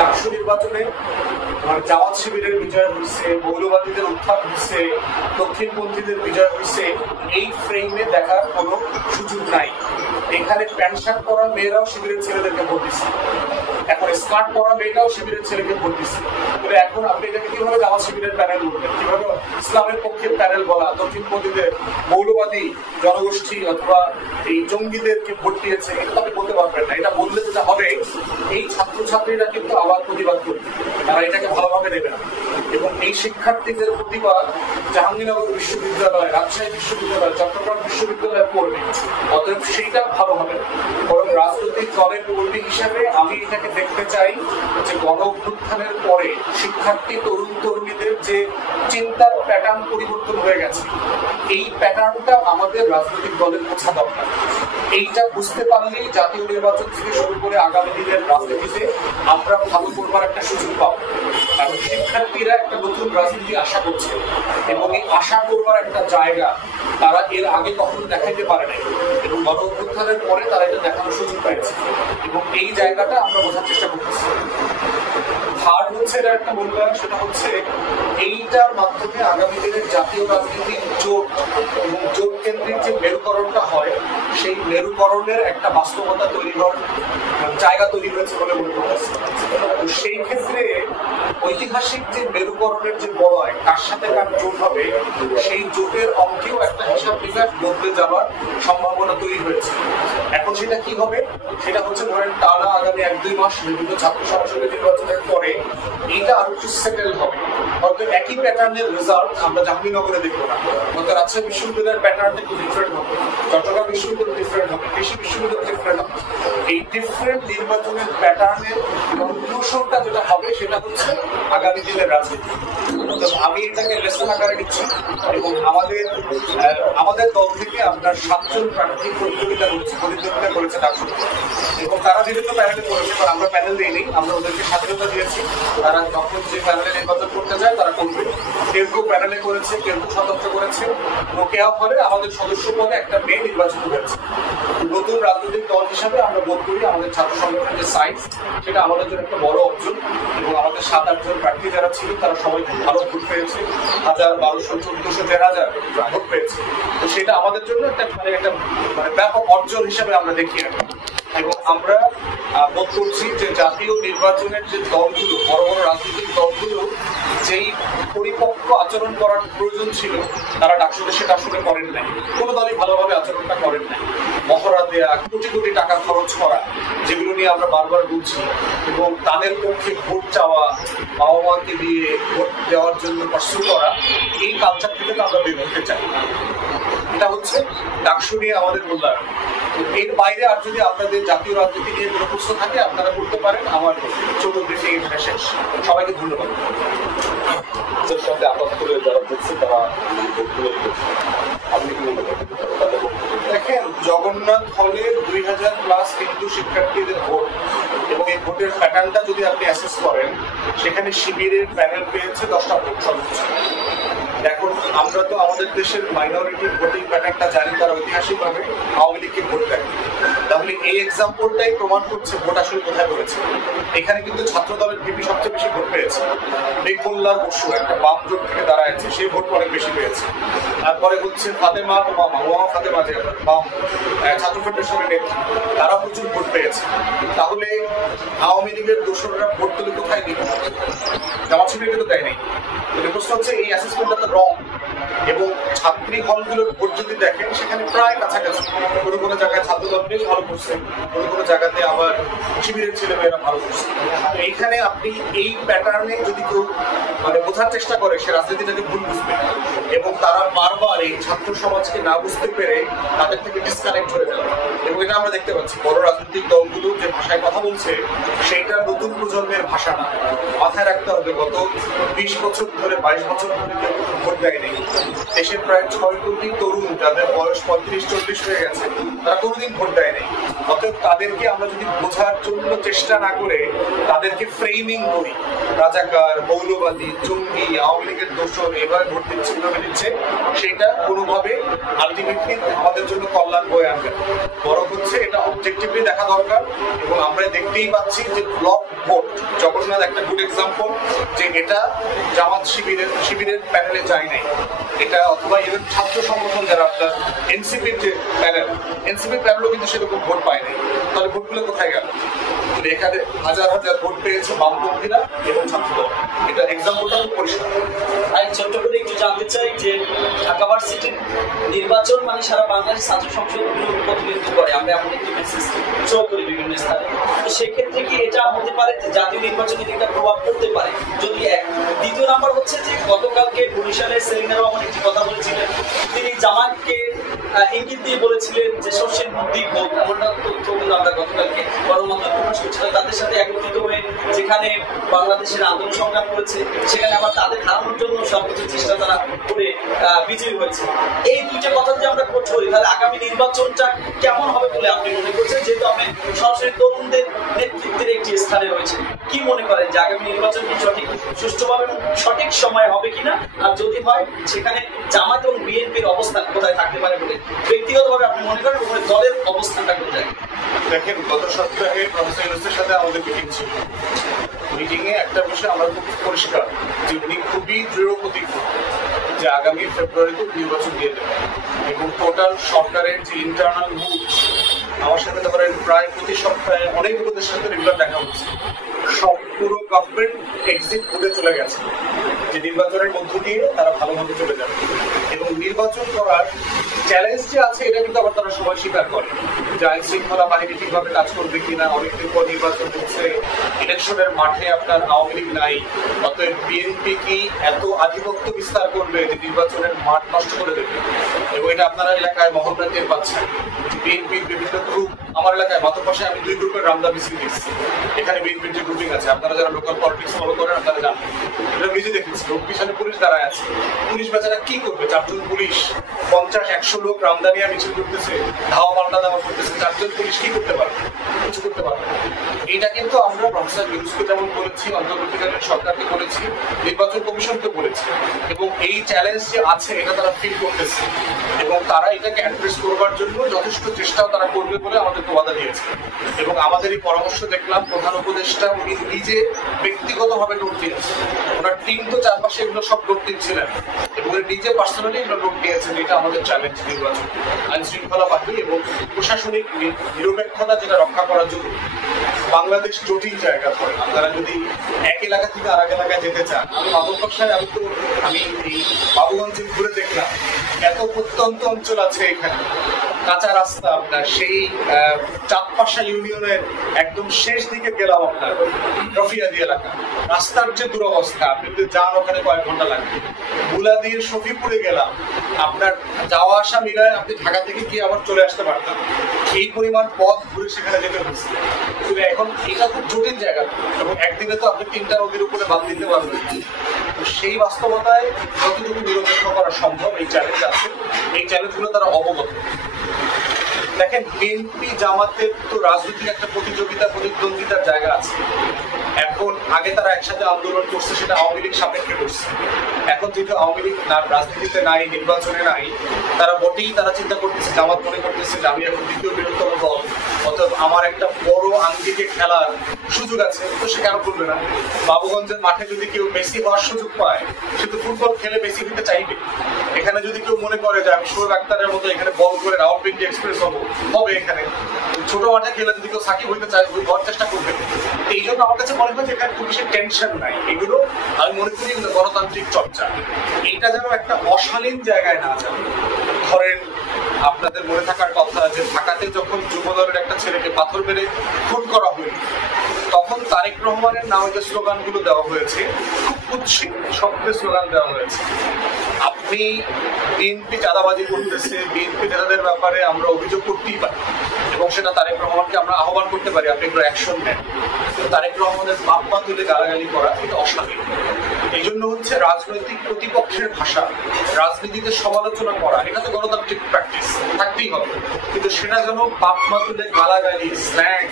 ডাকসু নির্বাচনে জামাত শিবিরের বিজয় হয়েছে, মৌলবাদীদের উত্থান হয়েছে, দক্ষিণপন্থীদের বিজয় হয়েছে, এই ফ্রেমে দেখার কোনো সুযোগ নাই। এখানে প্যান্ট শার্ট পরা মেয়েরাও শিবিরের ছেলেদেরকে ভোট দিচ্ছে, এখন স্কার্ট পরা মেয়েটাও শিবিরের ছেলেকে ভোট দিচ্ছে। তবে এখন আপনি এটাকে কিভাবে জামাত শিবিরের প্যানেল বলবেন, কিভাবে ইসলামের পক্ষে প্যানেল বলা, দক্ষিণপন্থীদের মৌলবাদী জনগোষ্ঠী অথবা এই জঙ্গিদেরকে ভোট দিয়েছে, এটা আপনি বলতে পারবেন না। এটা বললে যেটা হবে, এই ছাত্রছাত্রীরা কিন্তু আবার প্রতিবাদ করবে, তারা এটাকে ভালোভাবে নেবে না। এবং এই শিক্ষার্থীদের প্রতিবাদ জাহাঙ্গীরনগর বিশ্ববিদ্যালয়, রাজশাহী বিশ্ববিদ্যালয়, চট্টগ্রাম বিশ্ববিদ্যালয়ে পড়বে, অতএব সেইটা ভালো হবে। বরং রাজনৈতিক দলের কর্মী হিসেবে আমি এটাকে দেখতে চাই যে গণ অভ্যুত্থানের পরে শিক্ষার্থী তরুণ তরুণীদের যে চিন্তার প্যাটার্ন পরিবর্তন হয়ে গেছে, এই প্যাটার্নটা আমাদের রাজনৈতিক দলের বোঝা দরকার। এইটা বুঝতে পারলেই জাতীয় নির্বাচন থেকে শুরু করে আগামী দিনের রাজনীতিতে আমরা ভালো করবার একটা সুযোগ পাবো। কারণ শিক্ষার্থীরা একটা নতুন রাজনীতি আশা করছে এবং এই আশা করবার একটা জায়গা তারা এর আগে কখনো দেখাইতে পারে নাই, এবং গণ অভ্যুত্থানের পরে তারা এটা দেখানোর সুযোগ পাইছে, এবং এই জায়গাটা আমরা বোঝার চেষ্টা করতেছি। থার্ড হচ্ছে এটা একটা মূল্যায়ন, সেটা হচ্ছে এইটার মাধ্যমে আগামী দিনের জাতীয় রাজনীতির জোট এবং জোট কেন্দ্রিক যে মেরুকরণটা হয়, সেই মেরুকরণের একটা বাস্তবতা তৈরি হওয়ার জায়গা তৈরি হয়েছে বলে মনে করতেছে। তো সেই ক্ষেত্রে ঐতিহাসিক যে মেরুকরণের যে বলয়, কার সাথে কার জোট হবে, সেই জোটের অঙ্কেও একটা হিসাব নিকাশ বদলে যাওয়ার সম্ভাবনা তৈরি হয়েছে। এখন সেটা কি হবে, সেটা হচ্ছে ধরেন টানা আগামী 1-2 মাস বিভিন্ন ছাত্র সংসদের নির্বাচনের পরে এইটা আরো একটু সেটেল হবে। হয়তো একই প্যাটার্নের রেজাল্ট আমরা জাহাঙ্গীরনগরে দেখবো না, হয়তো রাজশাহী বিশ্ববিদ্যালয়ের প্যাটার্নটা একটু ডিফারেন্ট হবে, চট্টগ্রাম বিশ্ববিদ্যালয় ডিফারেন্ট হবে, কৃষি বিশ্ববিদ্যালয় ডিফারেন্ট হবে। এই ডিফারেন্ট নির্বাচনের প্যাটার্নের কনক্লুশনটা যেটা হবে সেটা হচ্ছে আগামী দিনের রাজনীতি। আমি এটাকে লেসন আকারে নিচ্ছি, এবং আমাদের দল থেকে আপনার 7 জন প্রার্থী প্রতিযোগিতা করেছে ডাকসু, এবং তারা বিভিন্ন প্যানেলে করেছে, কারণ আমরা প্যানেল দিইনি, আমরা ওদেরকে স্বাধীনতা দিয়েছি, তারা যখন যে প্যানেলে নির্বাচন করতে যায় তারা করবে। কেউ কেউ প্যানেলে করেছে, কেউ কেউ স্বতন্ত্র করেছে। রোকেয়া হলে আমাদের সদস্য পদে একটা মেয়ে নির্বাচিত হয়েছে। নতুন রাজনৈতিক দল হিসাবে আমরা বোধ করি আমাদের ছাত্র সংগঠনের যে সাইজ, সেটা আমাদের জন্য একটা বড় অর্জন, এবং আমাদের 7-8 জন প্রার্থী যারা ছিল তারা সবাই খুব ভালো ভোট পেয়েছে, 1000, 1200, 1400, 1000 ভোট পেয়েছে। তো সেটা আমাদের জন্য একটা ব্যাপক অর্জন হিসাবে আমরা দেখি। এবং আমরা বোধ করছি যে জাতীয় নির্বাচনের যে দলগুলো, বড় বড় রাজনৈতিক দলগুলো যেই পরিপক্ক আচরণ করার প্রয়োজন ছিল, তারা ডাকসুতে সেটা আসলে করেন নাই। কোনো দলই ভালোভাবে আচরণটা করেন নাই। মহড়া দেয়া, কোটি কোটি টাকা খরচ করা, যেগুলো নিয়ে আমরা বারবার বলছি, এবং তাদের পক্ষে ভোট চাওয়া, বাবা মাকে দিয়ে ভোট দেওয়ার জন্য পার্সু করা, এই কালচার থেকে তো আমরা বের হতে চাই। এটা হচ্ছে ডাকসু নিয়ে আমাদের মূল্যায়ন। এর বাইরে আর যদি আপনাদের জাতীয় রাজনীতি নিয়ে কোনো প্রশ্ন থাকে আপনারা করতে পারেন। আমার ছোট ব্রিফিং এখানে শেষ। সবাইকে ধন্যবাদ। দেখেন, জগন্নাথ হলে 2000+ হিন্দু শিক্ষার্থীদের ভোট, এবং এই ভোটের প্যাটার্নটা যদি আপনি অ্যাসেস করেন, সেখানে শিবিরের প্যানেল পেয়েছে 10টা ভোট সর্বোচ্চ। দেখুন, আমরা তো আমাদের দেশের মাইনরিটি ভোটিং প্যাটার্নটা জানি, তারা ঐতিহাসিকভাবে আওয়ামী লীগকে ভোট দেয়। তাহলে এই এক্সাম্পলটাই প্রমাণ করছে ভোট আসলে কোথায় পড়েছে। এখানে কিন্তু ছাত্র দলের ভিপি সবচেয়ে বেশি ভোট পেয়েছে। মেঘমুল্লার বসু একটা বাম জোট থেকে দাঁড়াচ্ছে, সেই ভোট অনেক বেশি পেয়েছে। তারপরে হচ্ছে ফাতেমা ওয়ামা ফাতেমা, যে বাম ছাত্র ফেডারেশনের নেত্রী, তারা প্রচুর ভোট পেয়েছে। তাহলে আওয়ামী লীগের দোসররা ভোট তুলে কোথায় দিল? জামাত শিবিরকে তো দেয় নাই। প্রশ্ন হচ্ছে এই অ্যাসেসমেন্টটা রং। এবং ছাত্রী হলগুলোর ভোট যদি দেখেন, সেখানে প্রায় কাছাকাছি। কোনো কোনো জায়গায় ছাত্র দল বেশ ভালো করছে, কোনো কোনো জায়গাতে আবার শিবিরের ছেলেমেয়েরা ভালো করছে। এইখানে আপনি এই প্যাটার্নে যদি কেউ বোঝার চেষ্টা করে, সে রাজনীতিটাকে ভুল বুঝবে, এবং তারা বারবার এই ছাত্র সমাজকে না বুঝতে পেরে তাদের থেকে ডিসকানেক্ট হয়ে যাবে। এবং এটা আমরা দেখতে পাচ্ছি, বড় রাজনৈতিক দলগুলো যে ভাষায় কথা বলছে, সেইটা নতুন প্রজন্মের ভাষা না। মাথায় রাখতে হবে, গত 20 বছর ধরে, 22 বছর ধরে কেউ ভোট দেয়নি। দেশের প্রায় 6 কোটি তরুণ, যাদের বয়স 35-40 হয়ে গেছে, তারা কোনোদিন ভোট দেয়নি। অতএব তাদেরকে আমরা যদি বোঝার জন্য চেষ্টা না করে তাদেরকে ফ্রেমিং করি, রাজাকার, মৌলবাদী, জঙ্গি, আওয়ামী লীগের দোষর, এভাবে ভোট দিচ্ছে ওভাবে দিচ্ছে, সেটা কোনোভাবে আলটিমেটলি আমাদের জন্য কল্যাণ বয়ে আনবে। বরং হচ্ছে এটা অবজেক্টিভলি দেখা দরকার। এবং আমরা দেখতেই পাচ্ছি যে ব্লক ভোট, জগন্নাথ একটা গুড এক্সাম্পল, যে এটা জামাত শিবিরের প্যানেলে যায় নাই, এটা অথবা ইভেন ছাত্র সংগঠন যারা আপনার এনসিপির যে এনসিপির প্যানেলও কিন্তু সেরকম ভোট পায় নাই। তাহলে ভোটগুলো কোথায় গেল? এখানে হাজার হাজার ভোট পেয়েছে বামপন্থীরা এবং ছাত্রদল। এটা এক্সাম্পলটা খুব পরিষ্কার। আমি ছোট্ট করে একটু জানতে চাই যে ঢাকা ভার্সিটির নির্বাচন মানে সারা বাংলাদেশ ছাত্র সংসদ প্রতিনিধিত্ব করে, আমরা এমন একটি মেসেজ শো করি বিভিন্ন স্থানে। তো সেক্ষেত্রে কি এটা হতে পারে যে জাতীয় নির্বাচনে একটা প্রভাব পড়তে পারে? যদি এক। দ্বিতীয় নাম্বার হচ্ছে যে গতকালকে বরিশালের সেলিনা রহমান একটি কথা বলেছিলেন, তিনি জামাতকে ইঙ্গিত দিয়ে বলেছিলেন যে শস্যের বুদ্ধি ভোট, এমনটা তথ্য কিন্তু আমরা গতকালকে গণমাধ্যমে প্রকাশ করছিলাম। তাদের সাথে একত্রিত হয়ে যেখানে বাংলাদেশের আন্দোলন সংগ্রাম করেছে, সেখানে আবার তাদের হারানোর জন্য সর্বোচ্চ চেষ্টা তারা করে বিজয়ী হয়েছে। এই দুইটা কথা যদি আমরা কোট করি, তাহলে আগামী নির্বাচনটা কেমন হবে বলে আপনি মনে করছেন? যেহেতু আপনি সরাসরি তরুণদের নেতৃত্বের একটি স্থানে রয়েছে, কি মনে করেন যে আগামী নির্বাচন কি সঠিক, সুষ্ঠুভাবে সঠিক সময় হবে কিনা? আর যদি হয়, সেখানে জামাত এবং বিএনপির অবস্থান কোথায় থাকতে পারে বলে ব্যক্তিগতভাবে আপনি মনে করেন? ওখানে দলের অবস্থানটা কোথায়? দেখেন, গত সপ্তাহে প্রফেসর ইউনূসের সাথে আমাদের মিটিং ছিল। মিটিংয়ে একটা বিষয় আমরা খুব পরিষ্কার যে উনি খুবই দৃঢ় প্রতিজ্ঞ যে আগামী ফেব্রুয়ারিতে নির্বাচন দিয়ে দেবেন। এবং টোটাল সরকারের যে ইন্টারনাল মুভ, আমার সাথে ধরেন প্রায় প্রতি সপ্তাহে অনেকগুলোদের সাথে রেগুলার দেখা হচ্ছে, সব পুরো গভর্নমেন্ট এক্সিট করে চলে গেছে যে নির্বাচনের মধ্য দিয়ে তারা ভালোভাবে চলে যাবে। এবং নির্বাচন করার চ্যালেঞ্জ যে আছে এটা কিন্তু আবার তারা সবাই স্বীকার করে যে আইন শৃঙ্খলা বাহিনী ঠিকভাবে কাজ করবে কিনা, অনেকদিন পর নির্বাচন হচ্ছে, ইলেকশনের মাঠে আপনার আওয়ামী লীগ নাই, অতএব বিএনপি কি এত আধিপত্য বিস্তার করবে যে নির্বাচনের মাঠ নষ্ট করে দেবে। এবং এটা আপনারা এলাকায় মহল্লা টের পাচ্ছেন। বিএনপির বিভিন্ন গ্রুপ, আমার এলাকায় মাতপাশে আমি 2 গ্রুপের রামদা মিছিল দেখছি। এখানে বিএনপির যে গ্রুপিং আছে, আপনারা যারা লোকাল পলিটিক্স ফলো করেন আপনারা জানেন, এটা নিজে দেখেছি। পিছনে পুলিশ দাঁড়ায় আছে, পুলিশ বেচারা কি করবে? 4 জন পুলিশ 50-100 লোক রামদানিয়া মিছিল করতেছে, ধাওয়া পাল্টা দেওয়া করতেছে, 4 জন পুলিশ কি করতে পারবে? কিছু করতে পারবে। এটা কিন্তু আমরা প্রফেসর ইউনূসকে যেমন বলেছি, অন্তর্বর্তীকালীন সরকারকে বলেছি, নির্বাচন কমিশনকে বলেছি। এবং এই চ্যালেঞ্জ যে আছে এটা তারা ফিল করতেছে এবং তারা এটাকে অ্যাড্রেস করবার জন্য যথেষ্ট চেষ্টাও তারা করবে বলে আমাদেরকে ওয়াদা দিয়েছে। এবং আমাদের এই পরামর্শ দেখলাম প্রধান উপদেষ্টা উনি নিজে ব্যক্তিগতভাবে নোট দিয়েছেন। ওনার টিম তো চারপাশে এগুলো সব নোট দিচ্ছিলেন এবং উনি নিজে পার্সোনালি এগুলো নোট দিয়েছেন। এটা আমাদের চ্যালেঞ্জ নির্বাচন, আইন শৃঙ্খলা বাহিনী এবং প্রশাসনিক নিরপেক্ষতা যেটা রক্ষা করার জন্য। বাংলাদেশ জটিল জায়গা ধরে, আপনারা যদি এক এলাকা থেকে আর এক এলাকায় যেতে চান, আমি মাদকসায় আমি এই বাবুগঞ্জে ঘুরে দেখলাম এত প্রত্যন্ত অঞ্চল আছে এখানে, কাঁচা রাস্তা আপনার সেই চাঁদপাশা ইউনিয়নের একদম শেষ দিকে গেলাম আপনার রফিয়াদি এলাকা, রাস্তার যে দুরবস্থা, আপনি যদি যান ওখানে কয়েক ঘন্টা লাগবে। বুলাদির শফিপুরে গেলাম, আপনার যাওয়া আসা মিলায় আপনি ঢাকা থেকে গিয়ে আবার চলে আসতে পারতেন, এই পরিমাণ পথ ঘুরে সেখানে যেতে হচ্ছে। কিন্তু এখন এটা খুব জটিল জায়গা এবং একদিনে তো আপনি 3টা নদীর উপরে বাদ দিতে পারবেন। তো সেই বাস্তবতায় যতটুকু নিরপেক্ষ করা সম্ভব এই চ্যালেঞ্জ আছে, এই চ্যালেঞ্জগুলো তারা অবগত। দেখেন, বিএনপি জামাতের তো রাজনৈতিক একটা প্রতিদ্বন্দ্বিতার জায়গা আছে। এখন আগে তারা একসাথে আন্দোলন করছে, সেটা আওয়ামী লীগ সাপেক্ষে করছে। এখন যেহেতু আওয়ামী লীগ রাজনীতিতে নাই, নির্বাচনে নাই, তারা মোটেই তারা চিন্তা করতেছে, জামাত মনে করতেছে যে আমি এখন দ্বিতীয় বৃহত্তম দল, অর্থাৎ আমার একটা বড় আঙ্গিকে খেলার সুযোগ আছে, তো সে কেন করবে না? বাবুগঞ্জের মাঠে যদি কেউ মেসি হওয়ার সুযোগ পায়, সে তো ফুটবল খেলে মেসি হতে চাইবে। এখানে যদি কেউ মনে করে যে আমি শোয়েব আক্তারের মতো এখানে বল করে রাওয়ালপিন্ডি এক্সপ্রেস হবে এখানে ছোট মাঠে খেলে যদি কেউ সাকিব হইতে চায়, হওয়ার চেষ্টা করবে। এই জন্য আমার কাছে মনে হয় যে এখানে খুব বেশি টেনশন নাই। এগুলো আমি মনে করি গণতান্ত্রিক চর্চা, এইটা যেন একটা অশালীন জায়গায় না যায়। ধরেন, আপনাদের মনে থাকার কথা যে ঢাকাতে যখন যুবদলের একটা ছেলেকে পাথর মেরে খুন করা হলো, তখন তারেক রহমানের নামে যে স্লোগানগুলো দেওয়া হয়েছে, খুব কুৎসিত শব্দে স্লোগান দেওয়া হয়েছে। আপনি বিএনপি চাঁদাবাজি করতেছে, বিএনপি নেতাদের ব্যাপারে আমরা অভিযোগ করতেই পারি এবং সেটা তারেক রহমানকে আমরা আহ্বান করতে পারি আপনি একটু অ্যাকশন নেন। তারেক রহমানের বাপ্পা তুলে গালাগালি করা এটা অস্বাভাবিক। এই জন্য হচ্ছে রাজনৈতিক প্রতিপক্ষের ভাষা, রাজনীতিতে সমালোচনা করা, এটা তো গণতান্ত্রিক প্র্যাকটিস, থাকতেই হবে, কিন্তু সেটা যেন বাপ মা তুলে গালাগালি, স্ল্যাং